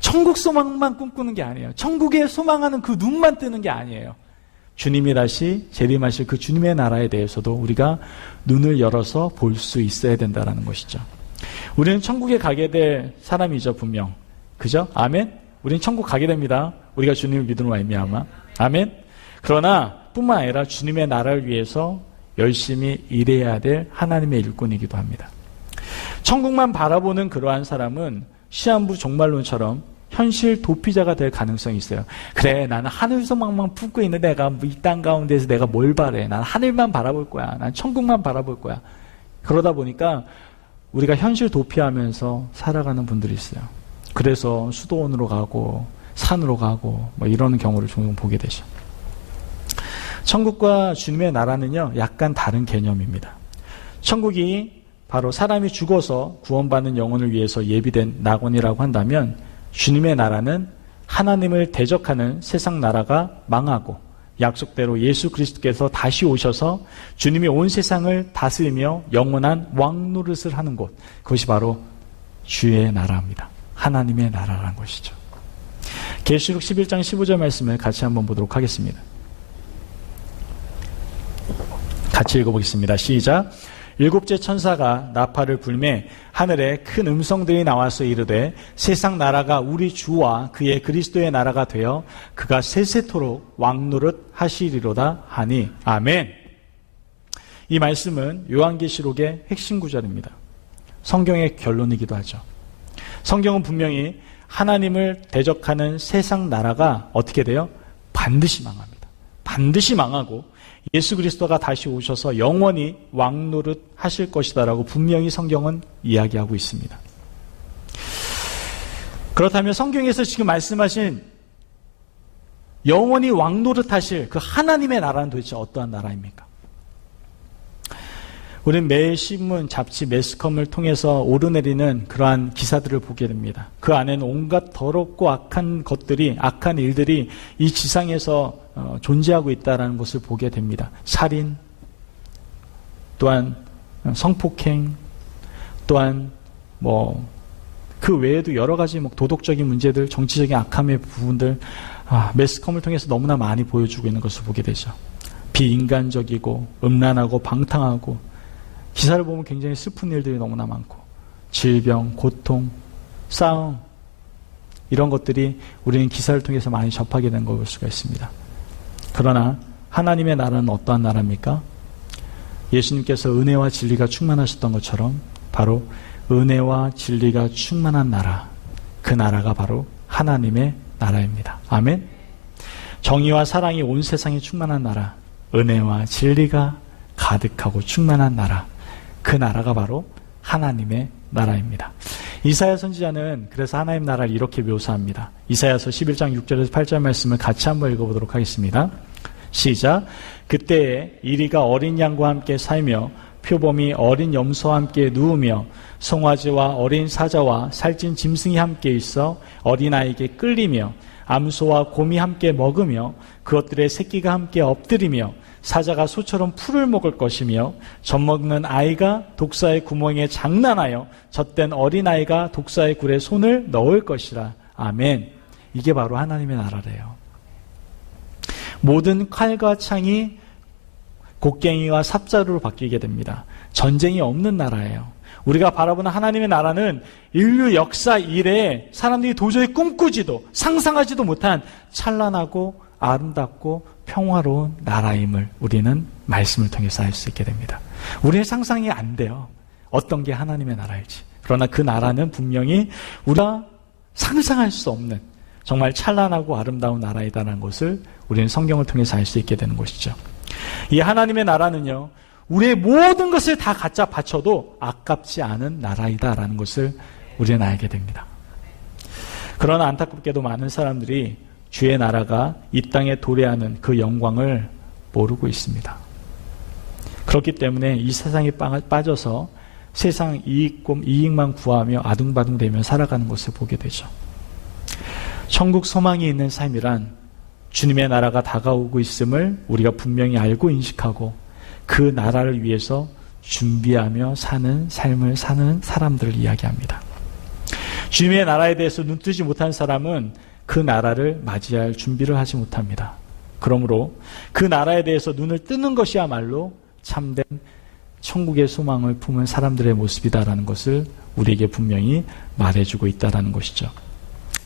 천국 소망만 꿈꾸는 게 아니에요. 천국에 소망하는 그 눈만 뜨는 게 아니에요. 주님이 다시 재림하실 그 주님의 나라에 대해서도 우리가 눈을 열어서 볼 수 있어야 된다는 것이죠. 우리는 천국에 가게 될 사람이죠, 분명. 그죠? 아멘? 우리는 천국 가게 됩니다. 우리가 주님을 믿음으로 말미암아. 아멘? 그러나 뿐만 아니라 주님의 나라를 위해서 열심히 일해야 될 하나님의 일꾼이기도 합니다. 천국만 바라보는 그러한 사람은 시한부 종말론처럼 현실 도피자가 될 가능성이 있어요. 그래, 나는 하늘 소망만 품고 있는 내가 이 땅 가운데서 내가 뭘 바래? 난 하늘만 바라볼 거야. 난 천국만 바라볼 거야. 그러다 보니까 우리가 현실 도피하면서 살아가는 분들이 있어요. 그래서 수도원으로 가고 산으로 가고 뭐 이런 경우를 종종 보게 되죠. 천국과 주님의 나라는요, 약간 다른 개념입니다. 천국이 바로 사람이 죽어서 구원받는 영혼을 위해서 예비된 낙원이라고 한다면, 주님의 나라는 하나님을 대적하는 세상 나라가 망하고 약속대로 예수 그리스도께서 다시 오셔서 주님이 온 세상을 다스리며 영원한 왕노릇을 하는 곳, 그것이 바로 주의 나라입니다. 하나님의 나라라는 것이죠. 계시록 11장 15절 말씀을 같이 한번 보도록 하겠습니다. 같이 읽어보겠습니다. 시작. 일곱째 천사가 나팔을 불매 하늘에 큰 음성들이 나와서 이르되 세상 나라가 우리 주와 그의 그리스도의 나라가 되어 그가 세세토록 왕노릇 하시리로다 하니. 아멘. 이 말씀은 요한계시록의 핵심 구절입니다. 성경의 결론이기도 하죠. 성경은 분명히 하나님을 대적하는 세상 나라가 어떻게 돼요? 반드시 망합니다. 반드시 망하고 예수 그리스도가 다시 오셔서 영원히 왕노릇 하실 것이다라고 분명히 성경은 이야기하고 있습니다. 그렇다면 성경에서 지금 말씀하신 영원히 왕노릇 하실 그 하나님의 나라는 도대체 어떠한 나라입니까? 우리는 매일 신문, 잡지, 매스컴을 통해서 오르내리는 그러한 기사들을 보게 됩니다. 그 안에는 온갖 더럽고 악한 것들이, 악한 일들이 이 지상에서 존재하고 있다는 것을 보게 됩니다. 살인, 또한 성폭행, 또한 그 외에도 여러 가지 도덕적인 문제들, 정치적인 악함의 부분들, 매스컴을 통해서 너무나 많이 보여주고 있는 것을 보게 되죠. 비인간적이고 음란하고 방탕하고, 기사를 보면 굉장히 슬픈 일들이 너무나 많고, 질병, 고통, 싸움, 이런 것들이 우리는 기사를 통해서 많이 접하게 된 걸 볼 수가 있습니다. 그러나 하나님의 나라는 어떠한 나라입니까? 예수님께서 은혜와 진리가 충만하셨던 것처럼 바로 은혜와 진리가 충만한 나라, 그 나라가 바로 하나님의 나라입니다. 아멘. 정의와 사랑이 온 세상에 충만한 나라, 은혜와 진리가 가득하고 충만한 나라, 그 나라가 바로 하나님의 나라입니다. 이사야 선지자는 그래서 하나님 나라를 이렇게 묘사합니다. 이사야서 11장 6절에서 8절 말씀을 같이 한번 읽어보도록 하겠습니다. 시작. 그때에 이리가 어린 양과 함께 살며 표범이 어린 염소와 함께 누우며 송아지와 어린 사자와 살찐 짐승이 함께 있어 어린아이에게 끌리며 암소와 곰이 함께 먹으며 그것들의 새끼가 함께 엎드리며 사자가 소처럼 풀을 먹을 것이며 젖먹는 아이가 독사의 구멍에 장난하여 젖된 어린아이가 독사의 굴에 손을 넣을 것이라. 아멘. 이게 바로 하나님의 나라래요. 모든 칼과 창이 곡괭이와 삽자루로 바뀌게 됩니다. 전쟁이 없는 나라예요. 우리가 바라보는 하나님의 나라는 인류 역사 이래에 사람들이 도저히 꿈꾸지도 상상하지도 못한 찬란하고 아름답고 평화로운 나라임을 우리는 말씀을 통해서 알 수 있게 됩니다. 우리의 상상이 안 돼요. 어떤 게 하나님의 나라일지. 그러나 그 나라는 분명히 우리가 상상할 수 없는 정말 찬란하고 아름다운 나라이다라는 것을 우리는 성경을 통해서 알 수 있게 되는 것이죠. 이 하나님의 나라는요, 우리의 모든 것을 다 갖다 바쳐도 아깝지 않은 나라이다라는 것을 우리는 알게 됩니다. 그러나 안타깝게도 많은 사람들이 주의 나라가 이 땅에 도래하는 그 영광을 모르고 있습니다. 그렇기 때문에 이 세상에 빠져서 세상 이익만 구하며 아둥바둥대며 살아가는 것을 보게 되죠. 천국 소망이 있는 삶이란 주님의 나라가 다가오고 있음을 우리가 분명히 알고 인식하고 그 나라를 위해서 준비하며 사는 삶을 사는 사람들을 이야기합니다. 주님의 나라에 대해서 눈뜨지 못한 사람은 그 나라를 맞이할 준비를 하지 못합니다. 그러므로 그 나라에 대해서 눈을 뜨는 것이야말로 참된 천국의 소망을 품은 사람들의 모습이다라는 것을 우리에게 분명히 말해주고 있다는 것이죠.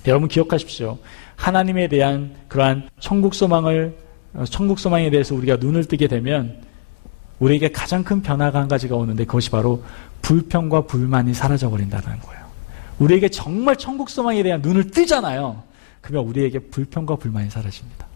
여러분 기억하십시오. 하나님에 대한 그러한 천국 소망에 대해서 우리가 눈을 뜨게 되면 우리에게 가장 큰 변화가 한 가지가 오는데 그것이 바로 불평과 불만이 사라져버린다는 거예요. 우리에게 정말 천국 소망에 대한 눈을 뜨잖아요. 그러면 우리에게 불평과 불만이 사라집니다.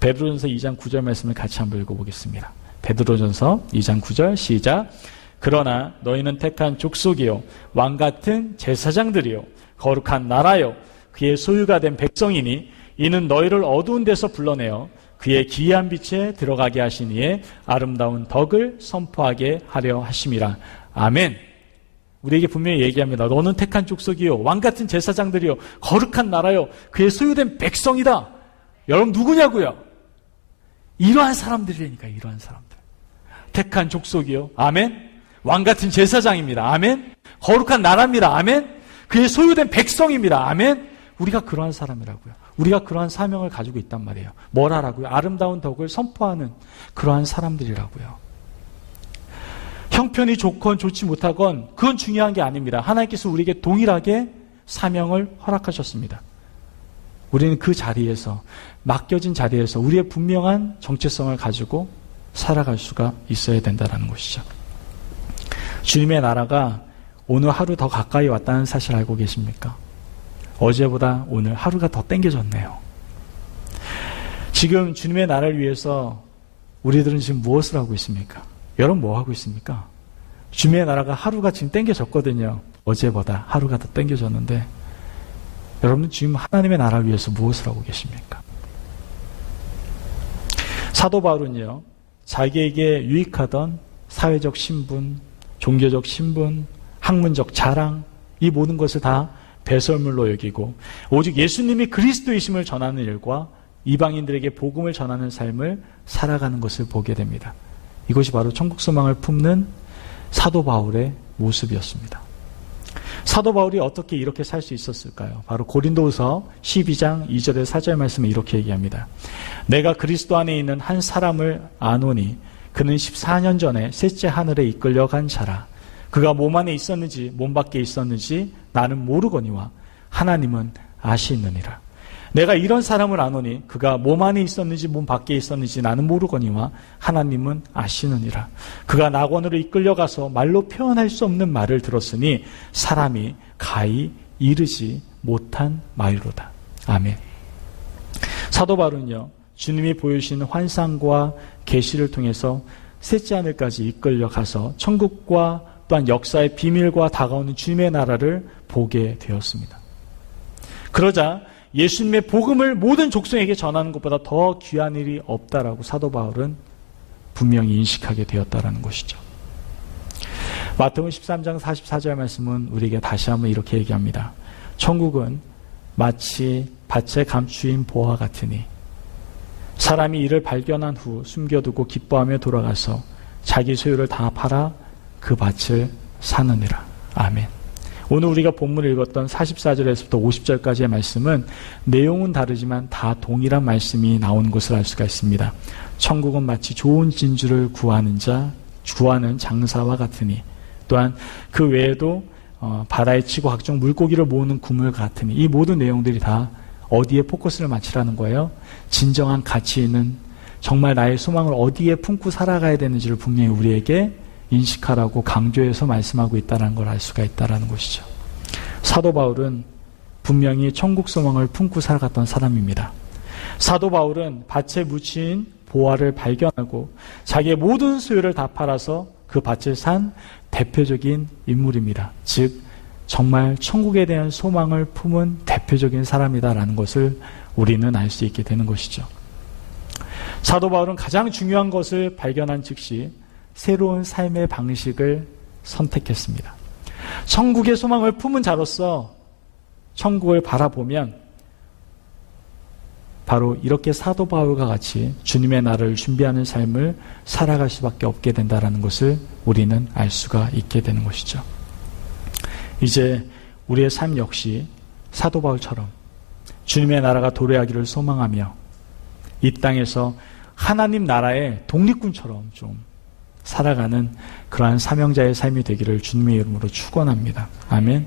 베드로전서 2장 9절 말씀을 같이 한번 읽어보겠습니다. 베드로전서 2장 9절 시작. 그러나 너희는 택한 족속이요 왕같은 제사장들이요 거룩한 나라요 그의 소유가 된 백성이니 이는 너희를 어두운 데서 불러내어 그의 기이한 빛에 들어가게 하신 이의 아름다운 덕을 선포하게 하려 하심이라. 아멘. 우리에게 분명히 얘기합니다. 너는 택한 족속이요 왕같은 제사장들이요 거룩한 나라요 그의 소유된 백성이다. 여러분 누구냐고요? 이러한 사람들이라니까. 이러한 사람들. 택한 족속이요 아멘. 왕같은 제사장입니다. 아멘. 거룩한 나라입니다. 아멘. 그의 소유된 백성입니다. 아멘. 우리가 그러한 사람이라고요. 우리가 그러한 사명을 가지고 있단 말이에요. 뭘 하라고요? 아름다운 덕을 선포하는 그러한 사람들이라고요. 형편이 좋건 좋지 못하건 그건 중요한 게 아닙니다. 하나님께서 우리에게 동일하게 사명을 허락하셨습니다. 우리는 그 자리에서 맡겨진 자리에서 우리의 분명한 정체성을 가지고 살아갈 수가 있어야 된다는 것이죠. 주님의 나라가 오늘 하루 더 가까이 왔다는 사실 알고 계십니까? 어제보다 오늘 하루가 더 땡겨졌네요. 지금 주님의 나라를 위해서 우리들은 지금 무엇을 하고 있습니까? 여러분 뭐 하고 있습니까? 주님의 나라가 하루가 지금 땡겨졌거든요. 어제보다 하루가 더 땡겨졌는데 여러분은 지금 하나님의 나라를 위해서 무엇을 하고 계십니까? 사도 바울은요, 자기에게 유익하던 사회적 신분, 종교적 신분, 학문적 자랑, 이 모든 것을 다 배설물로 여기고 오직 예수님이 그리스도이심을 전하는 일과 이방인들에게 복음을 전하는 삶을 살아가는 것을 보게 됩니다. 이것이 바로 천국 소망을 품는 사도 바울의 모습이었습니다. 사도 바울이 어떻게 이렇게 살 수 있었을까요? 바로 고린도후서 12장 2절의 4절 말씀에 이렇게 얘기합니다. 내가 그리스도 안에 있는 한 사람을 아노니 그는 14년 전에 셋째 하늘에 이끌려간 자라. 그가 몸 안에 있었는지 몸 밖에 있었는지 나는 모르거니와 하나님은 아시느니라. 내가 이런 사람을 아노니 그가 몸 안에 있었는지 몸 밖에 있었는지 나는 모르거니와 하나님은 아시느니라. 그가 낙원으로 이끌려가서 말로 표현할 수 없는 말을 들었으니 사람이 가히 이르지 못한 말로다. 아멘. 사도 바울은요, 주님이 보여주시는 환상과 계시를 통해서 셋째 하늘까지 이끌려가서 천국과 또한 역사의 비밀과 다가오는 주님의 나라를 보게 되었습니다. 그러자 예수님의 복음을 모든 족속에게 전하는 것보다 더 귀한 일이 없다라고 사도 바울은 분명히 인식하게 되었다라는 것이죠. 마태복음 13장 44절 말씀은 우리에게 다시 한번 이렇게 얘기합니다. 천국은 마치 밭에 감추인 보화 같으니 사람이 이를 발견한 후 숨겨두고 기뻐하며 돌아가서 자기 소유를 다 팔아 그 밭을 사느니라. 아멘. 오늘 우리가 본문을 읽었던 44절에서부터 50절까지의 말씀은 내용은 다르지만 다 동일한 말씀이 나오는 것을 알 수가 있습니다. 천국은 마치 좋은 진주를 구하는 장사와 같으니 또한 그 외에도 바다에 치고 각종 물고기를 모으는 구물 같으니 이 모든 내용들이 다 어디에 포커스를 맞추라는 거예요? 진정한 가치 있는 정말 나의 소망을 어디에 품고 살아가야 되는지를 분명히 우리에게 인식하라고 강조해서 말씀하고 있다는 걸 알 수가 있다는 것이죠. 사도 바울은 분명히 천국 소망을 품고 살아갔던 사람입니다. 사도 바울은 밭에 묻힌 보화를 발견하고 자기의 모든 소유를 다 팔아서 그 밭을 산 대표적인 인물입니다. 즉 정말 천국에 대한 소망을 품은 대표적인 사람이다라는 것을 우리는 알 수 있게 되는 것이죠. 사도 바울은 가장 중요한 것을 발견한 즉시 새로운 삶의 방식을 선택했습니다. 천국의 소망을 품은 자로서 천국을 바라보면 바로 이렇게 사도 바울과 같이 주님의 나라를 준비하는 삶을 살아갈 수밖에 없게 된다는 것을 우리는 알 수가 있게 되는 것이죠. 이제 우리의 삶 역시 사도 바울처럼 주님의 나라가 도래하기를 소망하며 이 땅에서 하나님 나라의 독립군처럼 좀 살아가는 그러한 사명자의 삶이 되기를 주님의 이름으로 축원합니다. 아멘.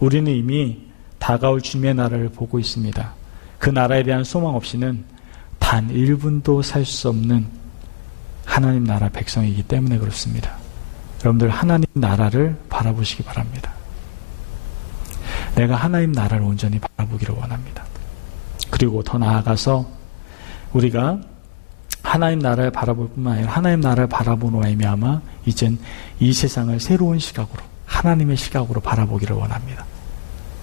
우리는 이미 다가올 주님의 나라를 보고 있습니다. 그 나라에 대한 소망 없이는 단 1분도 살 수 없는 하나님 나라 백성이기 때문에 그렇습니다. 여러분들 하나님 나라를 바라보시기 바랍니다. 내가 하나님 나라를 온전히 바라보기를 원합니다. 그리고 더 나아가서 우리가 하나님 나라를 바라볼 뿐만 아니라 하나님 나라를 바라보는 말미암아 이젠 이 세상을 새로운 시각으로 하나님의 시각으로 바라보기를 원합니다.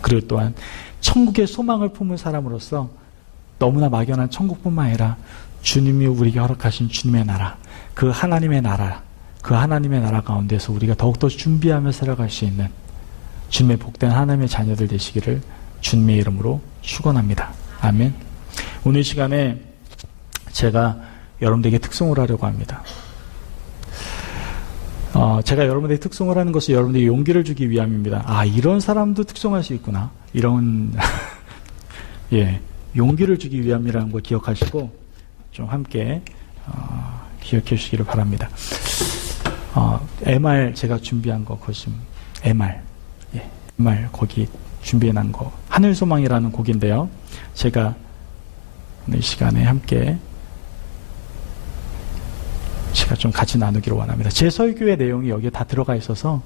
그리고 또한 천국의 소망을 품은 사람으로서 너무나 막연한 천국뿐만 아니라 주님이 우리에게 허락하신 주님의 나라, 그 하나님의 나라 가운데서 우리가 더욱더 준비하며 살아갈 수 있는 주님의 복된 하나님의 자녀들 되시기를 주님의 이름으로 축원합니다. 아멘. 오늘 시간에 제가 여러분들에게 특송을 하려고 합니다. 제가 여러분들에게 특송을 하는 것은 여러분들에게 용기를 주기 위함입니다. 아, 이런 사람도 특송할 수 있구나. 이런 예, 용기를 주기 위함이라는 걸 기억하시고 좀 함께 기억해 주시기를 바랍니다. MR 제가 준비한 거 그것 좀 MR 거기 준비해 놓은 거 하늘소망이라는 곡인데요. 제가 오늘 시간에 함께 제가 좀 같이 나누기를 원합니다. 제 설교의 내용이 여기에 다 들어가 있어서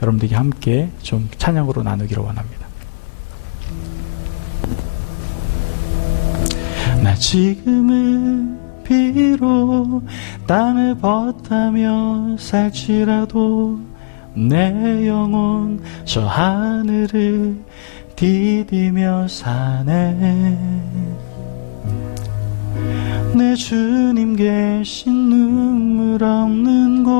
여러분들에게 함께 좀 찬양으로 나누기를 원합니다. 나 지금은 비록 땅을 벗다며 살지라도 내 영혼 저 하늘을 디디며 사네. 내 주님 계신 눈물 없는 곳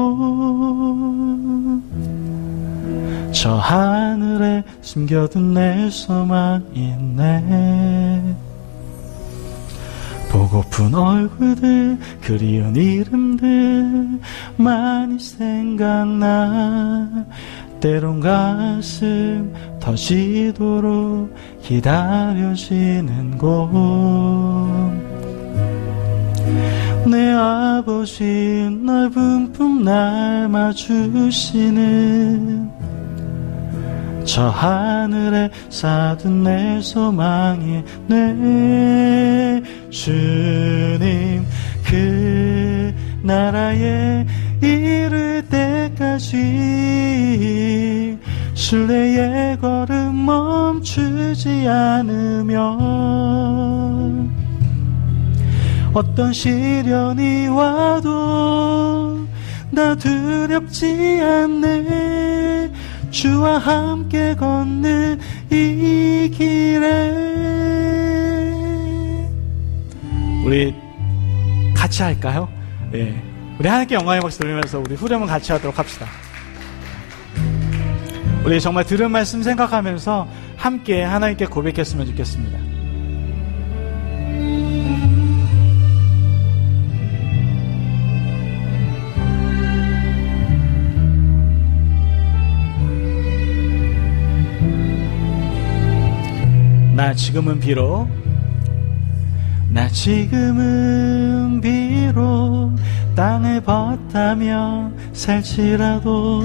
저 하늘에 숨겨둔 내 소망 있네. 보고픈 얼굴들 그리운 이름들 많이 생각나. 때론 가슴 터지도록 기다려지는 곳 내 아버지 넓은 품 날 맞추시는 저 하늘에 쌓은 내 소망이 내 주님 그 나라에 이를 때까지 순례의 걸음 멈추지 않으면 어떤 시련이 와도 나 두렵지 않네. 주와 함께 걷는 이 길에. 우리 같이 할까요? 네. 우리 하나님께 영광의 박수 돌리면서 우리 후렴을 같이 하도록 합시다. 우리 정말 들은 말씀 생각하면서 함께 하나님께 고백했으면 좋겠습니다. 나 지금은 비록 땅을 벗다며 살지라도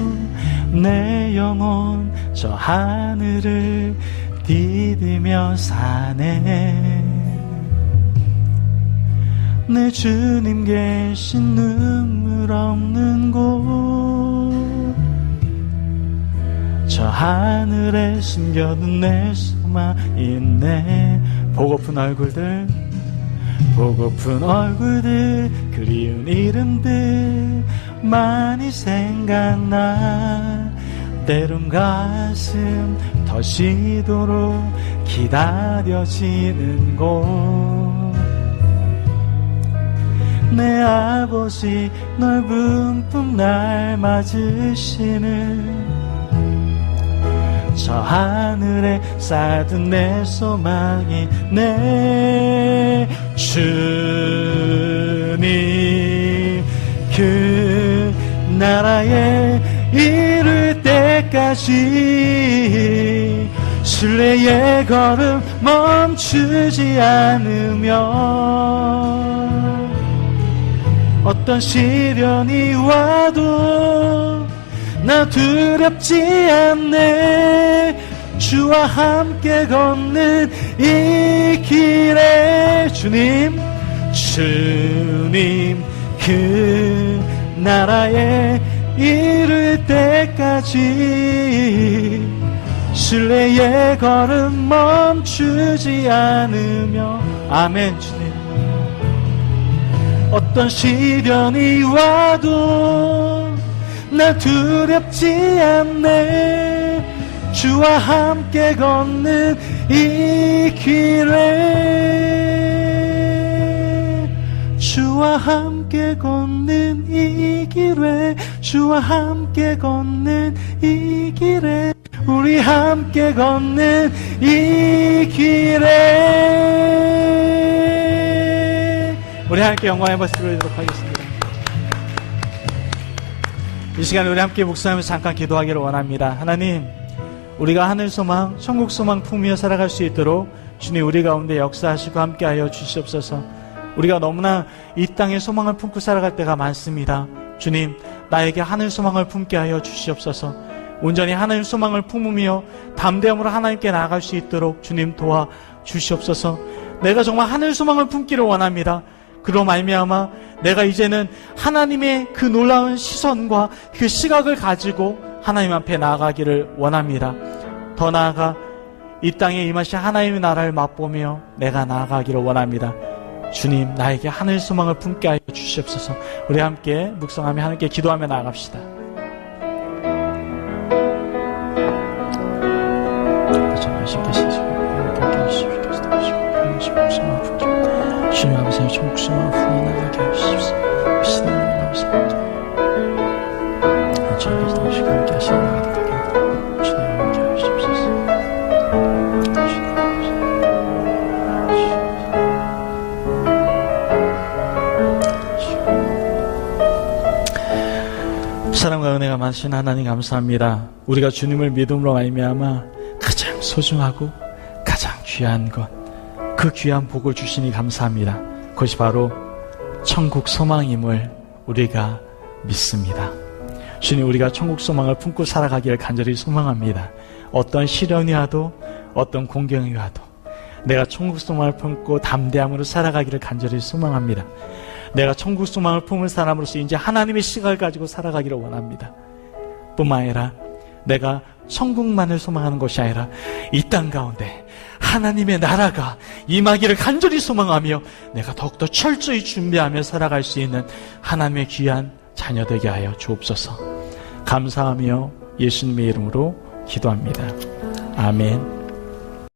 내 영혼 저 하늘을 디디며 사네. 내 주님 계신 눈물 없는 곳, 저 하늘에 숨겨둔 내 소망 있네. 보고픈 얼굴들, 보고픈 얼굴들, 그리운 이름들 많이 생각나. 때론 가슴 터지도록 기다려지는 곳, 내 아버지 넓은 품 날 맞으시는 저 하늘에 쌓은 내 소망이 내 주님 그 나라에 이를 때까지 신뢰의 걸음 멈추지 않으며 어떤 시련이 와도 나 두렵지 않네. 주와 함께 걷는 이 길에 주님 그 나라에 이를 때까지 신뢰의 걸음 멈추지 않으며. 아멘. 주님 어떤 시련이 와도 나 두렵지 않네. 주와 함께 걷는 이 길에, 주와 함께 걷는 이 길에, 주와 함께 걷는 이 길에, 우리 함께 걷는 이 길에. 우리 함께 영광의 박수 드리도록 하겠습니다. 이 시간에 우리 함께 묵상하면서 잠깐 기도하기를 원합니다. 하나님, 우리가 하늘 소망, 천국 소망 품으며 살아갈 수 있도록 주님 우리 가운데 역사하시고 함께하여 주시옵소서. 우리가 너무나 이 땅에 소망을 품고 살아갈 때가 많습니다. 주님, 나에게 하늘 소망을 품게 하여 주시옵소서. 온전히 하늘 소망을 품으며 담대함으로 하나님께 나아갈 수 있도록 주님 도와 주시옵소서. 내가 정말 하늘 소망을 품기를 원합니다. 그로 말미암아 내가 이제는 하나님의 그 놀라운 시선과 그 시각을 가지고 하나님 앞에 나아가기를 원합니다. 더 나아가 이 땅에 임하신 하나님의 나라를 맛보며 내가 나아가기를 원합니다. 주님, 나에게 하늘 소망을 품게 하여 주시옵소서. 우리 함께 묵상하며 하나님께 기도하며 나아갑시다. 주님 아버지, 천국 소망 품어 나가게 하시옵소서. 신의 아버지, 저희 다시 함께 하시는 나가게 주님 함께 하시옵소서. 사랑과 은혜가 많으신 하나님 감사합니다. 우리가 주님을 믿음으로 말미암아 가장 소중하고 가장 귀한 것, 그 귀한 복을 주시니 감사합니다. 그것이 바로 천국 소망임을 우리가 믿습니다. 주님, 우리가 천국 소망을 품고 살아가기를 간절히 소망합니다. 어떤 시련이 와도 어떤 공경이 와도 내가 천국 소망을 품고 담대함으로 살아가기를 간절히 소망합니다. 내가 천국 소망을 품은 사람으로서 이제 하나님의 시각을 가지고 살아가기를 원합니다. 뿐만 아니라 내가 천국만을 소망하는 것이 아니라 이 땅 가운데 하나님의 나라가 임하기를 간절히 소망하며 내가 더욱더 철저히 준비하며 살아갈 수 있는 하나님의 귀한 자녀 되게 하여 주옵소서. 감사하며 예수님의 이름으로 기도합니다. 아멘.